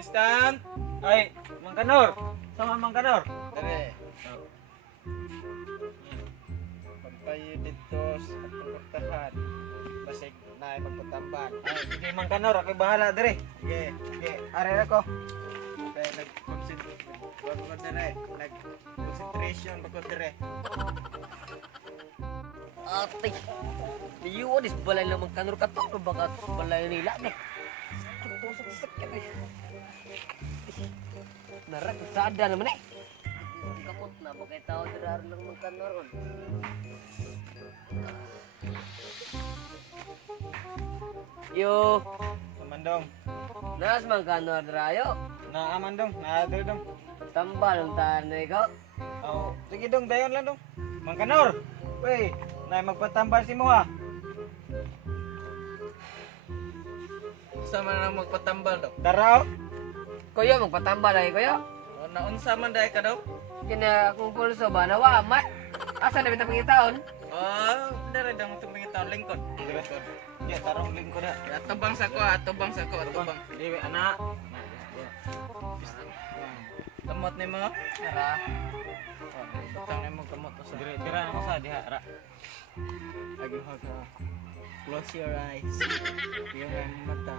Assistant. Ay, Mang Kanor. Sama Mang Kanor. Dere. Pagpayo dito sa pagpuntahan. Basig na magpatamban. Ay, sige Mang Kanor, ako bahala dire. Sige. Sige, are ako. Kaya nag-concentration ako dire. Ate, diyo dis balay lang Kanor ka to, baka balay nila na. Sakit eh. Narak sada naman eh. Kapot na bakit tao dirar lang Kanor ron. Yo, Amandong. nas Kanor dirayo. Na amandong, na dire dong. Tambal ang tahan na ikaw. Oh, sige dong, dayon lang dong. Mang Kanor. Wey, na magpatambal si mo ha. Sama na magpatambal daw. Daraw. Kuya, magpatambal ay kuya. O, naunsa man dahil ka daw? Kina akong pulso ba nawa, mat. Asa na bitang pangitaon? Oh, dari daw itong pangitaon lingkod. Dire to. Ya tarong lingkod ha. Atubang sa ko, atubang sa ko, atubang. Di anak. Kamot ni mo. Tara. Utang ni mo kamot sa. Dire ako sa diha ra. Lagi ho ka. Close your eyes. Yung mata.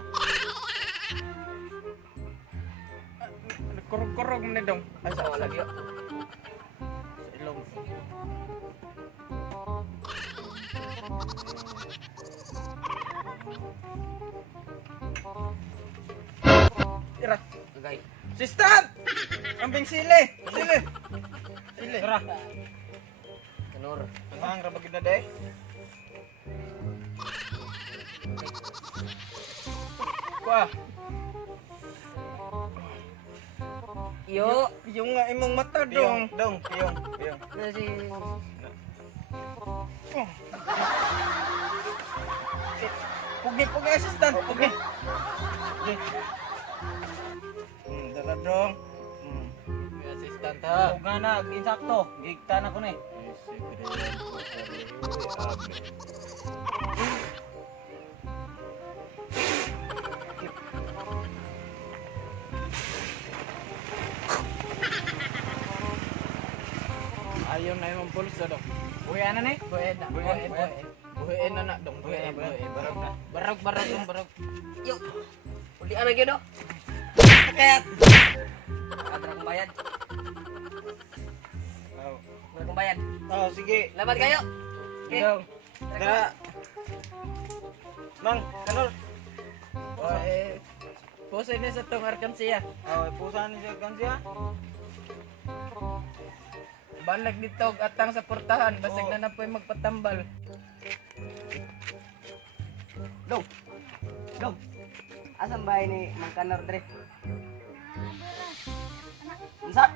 Kurog-kurog mo na dong. Ay, sa lagi. Sa ilong. Tira. Gagay. Assistant! Ambing sili! Sili! Sili! Tara. Kanor. Ang ra bagid na day. Kwa! Yo, Yung nga imong mata Piyong, dong. piyong. na si Pugi-pugi assistant! Pugi! Pugi! Dala dong. Assistant ha. Ug na insakto. Gigtan ako ni. Ayaw na imong pulso dong. Buhi ana ni? Buhen na. Buhen na na dong. Buhen. Barog na. Barag dong barag. yo. Uli ana gyud do. Kayat! Adra kong bayad. Oh. Adra kong bayad. Oh, sige. Lamat kayo. Okay. Dong. Dara. Mang, Kanor. Oy. Pusay na sa tong arkansiya. Oh, pusan siya kan siya. Balag dito og atang sa portahan basig Oo. na napoy magpatambal. Dong. Dong. Asam bahay ni Mang Kanor dre? Unsa?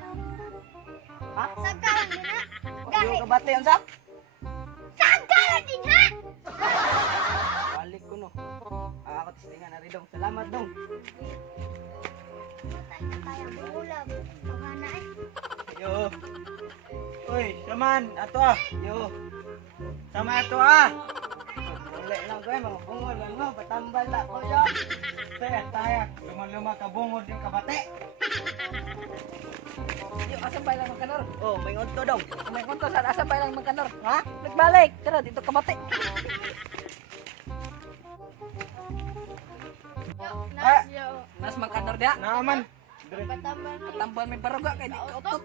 Ha? Sagalan din ha. Yung kabate unsa? Sagalan din ha. Balik ko no. Ako tistingan na rin dong. Salamat dong. Kaya bulam. Pagana eh. Yo. Uy, saman ato ah. Yo. Sama ato ah. Wala lang ko mga bungol lang mo. Patambal na ko yo. Tayak. Luma-luma ka bungod yung kabate. Yo, asam bahay lang Mang Kanor? Oh, may unto dong. May konto sa asam bahay lang Mang Kanor? Ha? Nagbalik. Tara dito kabate. Yo, Ah. nas yo. Mas Mang Kanor dia. Naaman. Patambal ni. Tambal may baruga kay di ka utot.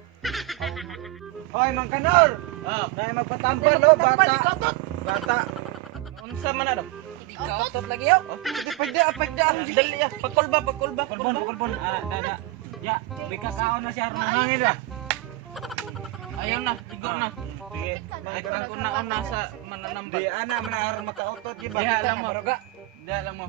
Hoy, Mang Kanor. Ah, Dahil magpatambal lo, bata. Utot. Bata. unsa man na dong? Di ka utot lagi yo. Oh, sige pagda. Dali ya. Pagkulba. Kulbon. Dada. Ya, bika kaon na siya nangangin ah. Ayaw na, igor na. Sige. Ay pag una sa mananambal. Di ana manahar makautot di ba? Diha lang mo. Baruga. Diha lang mo.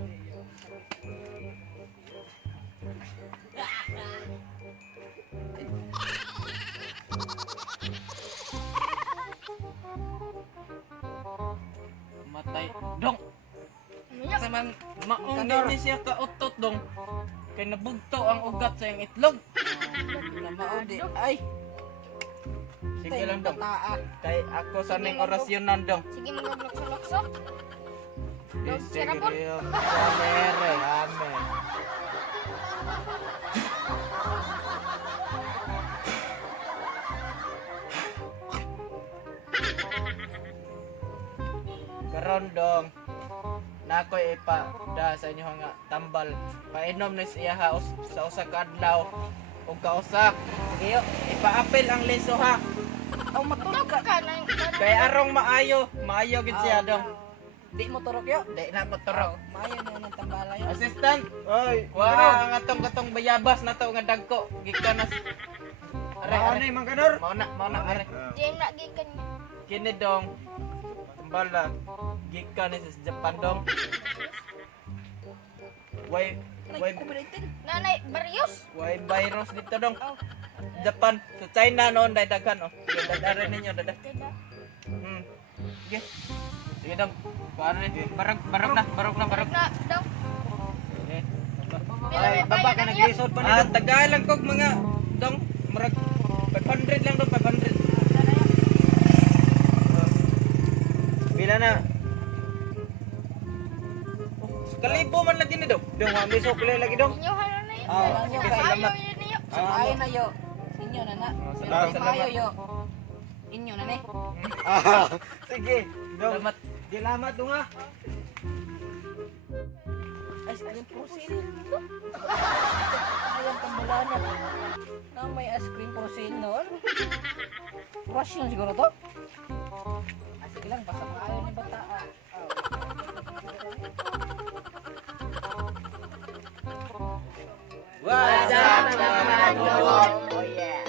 Matay. Dong. Sa man maong Kanor. di siya ka utot dong. Kay nabugto ang ugat sa iyang itlog. Na mao di ay. Sige lang dong. Kay ako sa ning orasyonan dong. Sige magluksok-luksok. Dong, Sige sirapon. rin. Amen. karon dong. Nakoy ipa da sa inyo nga tambal. Painom ni siya ha sa usa ka adlaw. Ug kausa, Sige yo. ipa-apil ang liso ha. Oh, matulog ka. Ka na yung Kay arong maayo gid siya dong. Di mo turok yo. Di na motorok. Maayo na yung tambala yo. Assistant, Ay, wa ang atong bayabas na to nga dagko gikan na. Are, Ano yung Mangkanor? Mao na are. Diyan lagi kanya. Kini dong. Tambala. Gikan ni sa Japan dong. Why Nanay, Barrios. why virus dito dong? Japan, sa China noon dai daghan oh. Dadare ninyo dada. Sige. Sige dong. Paano ni? Barog na. Na, daw. Sige. Ay, baba ka nag-resort pa Ah, nito. tagalan kog mga dong murag 500 lang dong 500. Pila na? Kalibo man lagi ni dong. Dong, wa misok kulay lagi dong. Inyo hala na yun. Ah, sige, salamat. Ayaw yun niyo. Maayo na yo. Inyo na na. salamat. Maayo yo. Inyo na ni. Ah, sige. Dong, Salamat. salamat dong ha. Ice cream pusin. Ayang tambalan na. Na may ice cream pusin noon. Crush yun siguro to. Sige lang, basta maayo ni bata. What's up mga Oh yeah.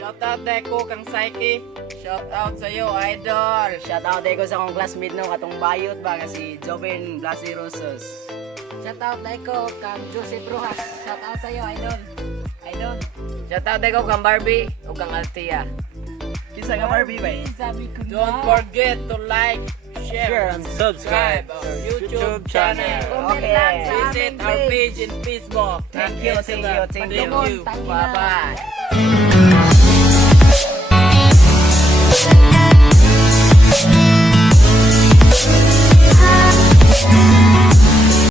Shout out Deko kang Psyche. Shout out sa iyo, idol. Shout out ko sa akong classmate no katong bayot ba nga si Joven Blasi Rosas. Shout out ko kang Joseph Rojas. Shout out sa iyo, idol. Idol. Shout out ko kang Barbie o kang Althea. Kisa ka Barbie ba? Sabi ko Don't forget to like, share, and subscribe our YouTube channel. Okay. Visit our page in Facebook. Thank you, thank you, thank you. Bye bye.